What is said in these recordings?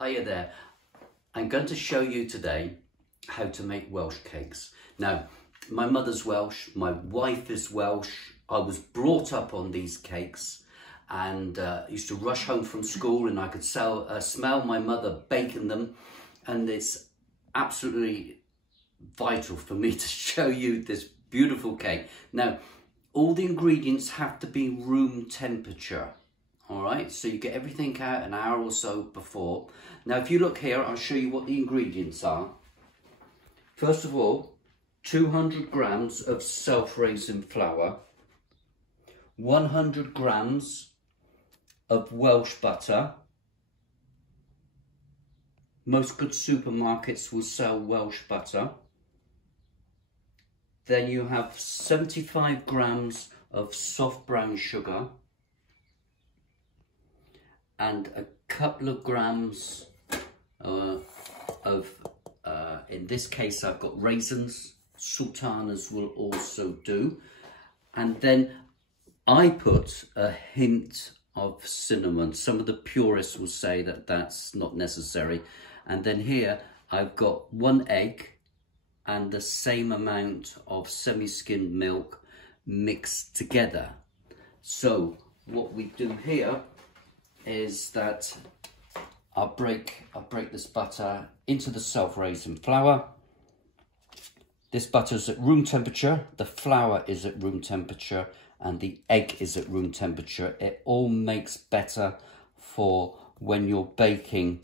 Hiya there. I'm going to show you today how to make Welsh cakes. Now, my mother's Welsh, my wife is Welsh. I was brought up on these cakes and used to rush home from school and I could smell my mother baking them, and it's absolutely vital for me to show you this beautiful cake. Now, all the ingredients have to be room temperature. All right, so you get everything out an hour or so before. Now, if you look here, I'll show you what the ingredients are. First of all, 200 grams of self-raising flour, 100 grams of Welsh butter. Most good supermarkets will sell Welsh butter. Then you have 75 grams of soft brown sugar, and a couple of grams in this case I've got raisins. Sultanas will also do. And then I put a hint of cinnamon. Some of the purists will say that that's not necessary. And then here I've got 1 egg and the same amount of semi-skimmed milk mixed together. So what we do here is that I'll break this butter into the self-raising flour. This butter's at room temperature, the flour is at room temperature, and the egg is at room temperature. It all makes better for when you're baking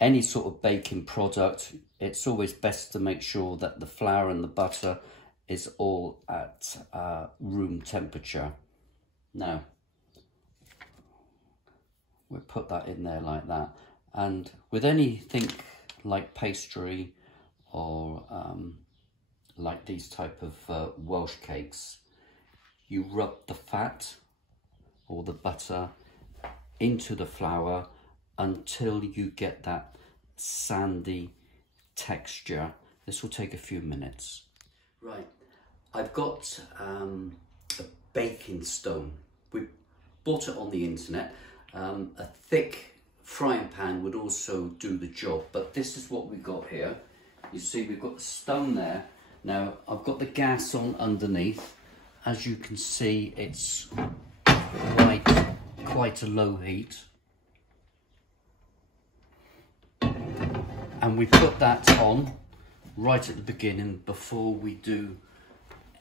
any sort of baking product. It's always best to make sure that the flour and the butter is all at room temperature. Now, we'll put that in there like that. And with anything like pastry or like these type of Welsh cakes, you rub the fat or the butter into the flour until you get that sandy texture. This will take a few minutes. Right, I've got a baking stone. We bought it on the internet. A thick frying pan would also do the job, but this is what we've got here. You see, we've got the stone there. Now, I've got the gas on underneath. As you can see, it's quite a low heat. And we put that on right at the beginning before we do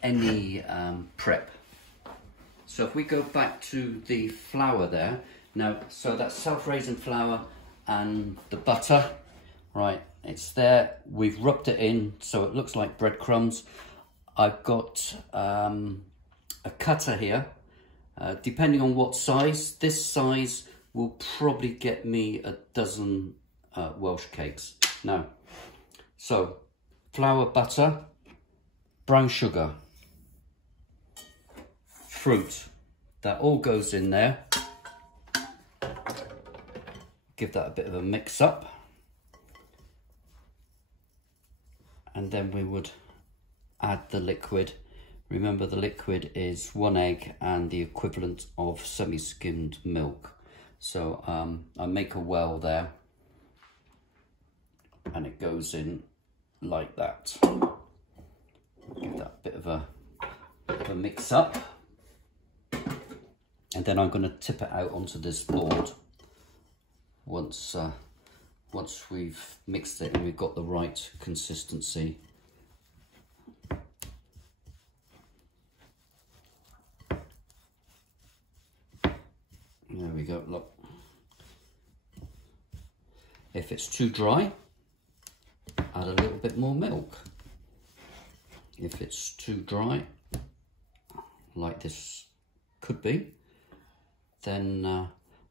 any prep. So if we go back to the flour there, now, so that's self-raising flour and the butter, right, it's there. We've rubbed it in so it looks like breadcrumbs. I've got a cutter here, depending on what size. This size will probably get me a dozen Welsh cakes. Now, so flour, butter, brown sugar, fruit, that all goes in there. Give that a bit of a mix up, and then we would add the liquid. Remember, the liquid is 1 egg and the equivalent of semi-skimmed milk. So I make a well there and it goes in like that. Give that a bit of a mix up, and then I'm going to tip it out onto this board once we've mixed it and we've got the right consistency. There we go, look. If it's too dry, add a little bit more milk. If it's too dry, like this could be, then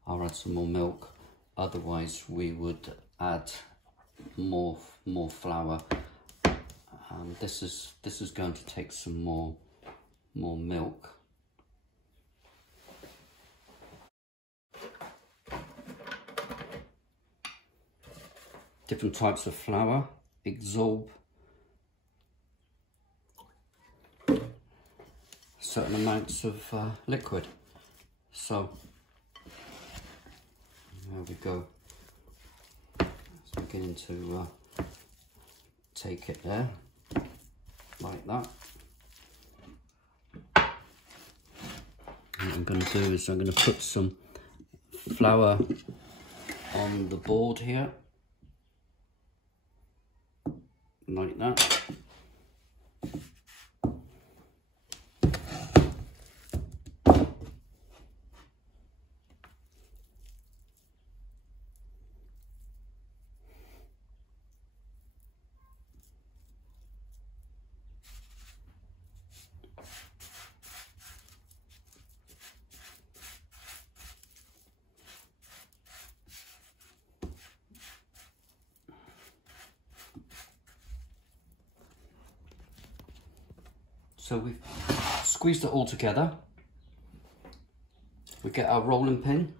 I'll add some more milk. Otherwise, we would add more flour. This is going to take some more milk. Different types of flour absorb certain amounts of liquid. So there we go. beginning to take it there, like that. What I'm going to do is I'm going to put some flour on the board here, like that. So we've squeezed it all together. We get our rolling pin,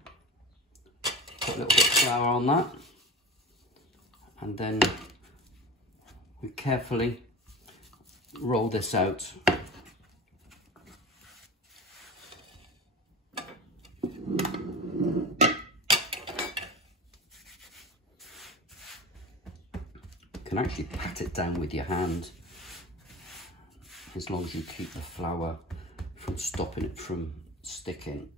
put a little bit of flour on that, and then we carefully roll this out. You can actually pat it down with your hand, as long as you keep the flour from stopping it from sticking.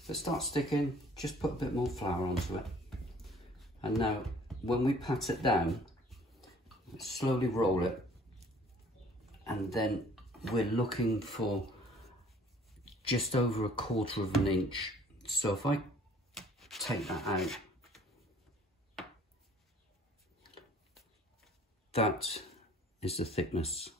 If it starts sticking, just put a bit more flour onto it. And now, when we pat it down, slowly roll it, and then we're looking for just over 1/4 of an inch. So if I take that out, that is the thickness.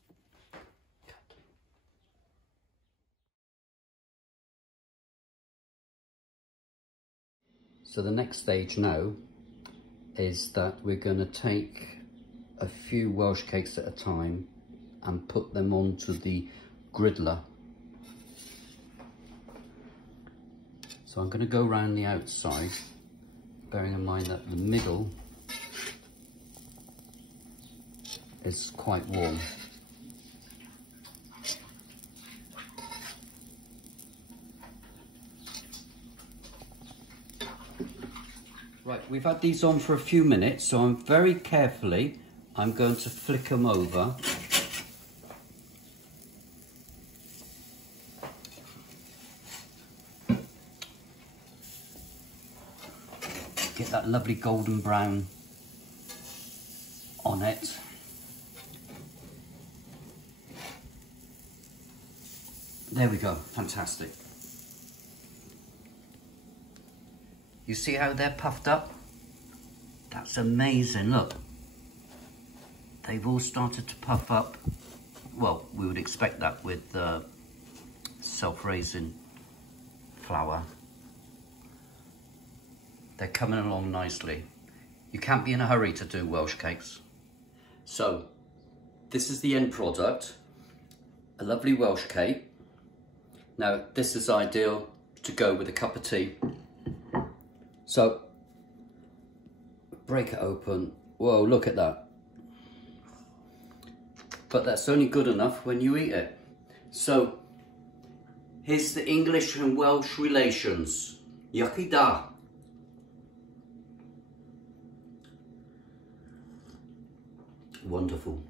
So the next stage now is that we're going to take a few Welsh cakes at a time and put them onto the griddler. So I'm going to go around the outside, bearing in mind that the middle is quite warm. Right, we've had these on for a few minutes, so I'm very carefully, I'm going to flick them over. Get that lovely golden brown on it. There we go, fantastic. You see how they're puffed up? That's amazing, look. They've all started to puff up. Well, we would expect that with self-raising flour. They're coming along nicely. You can't be in a hurry to do Welsh cakes. So, this is the end product. A lovely Welsh cake. Now, this is ideal to go with a cup of tea. So, break it open. Whoa, look at that. But that's only good enough when you eat it. So, here's the English and Welsh relations. Yucky da. Wonderful.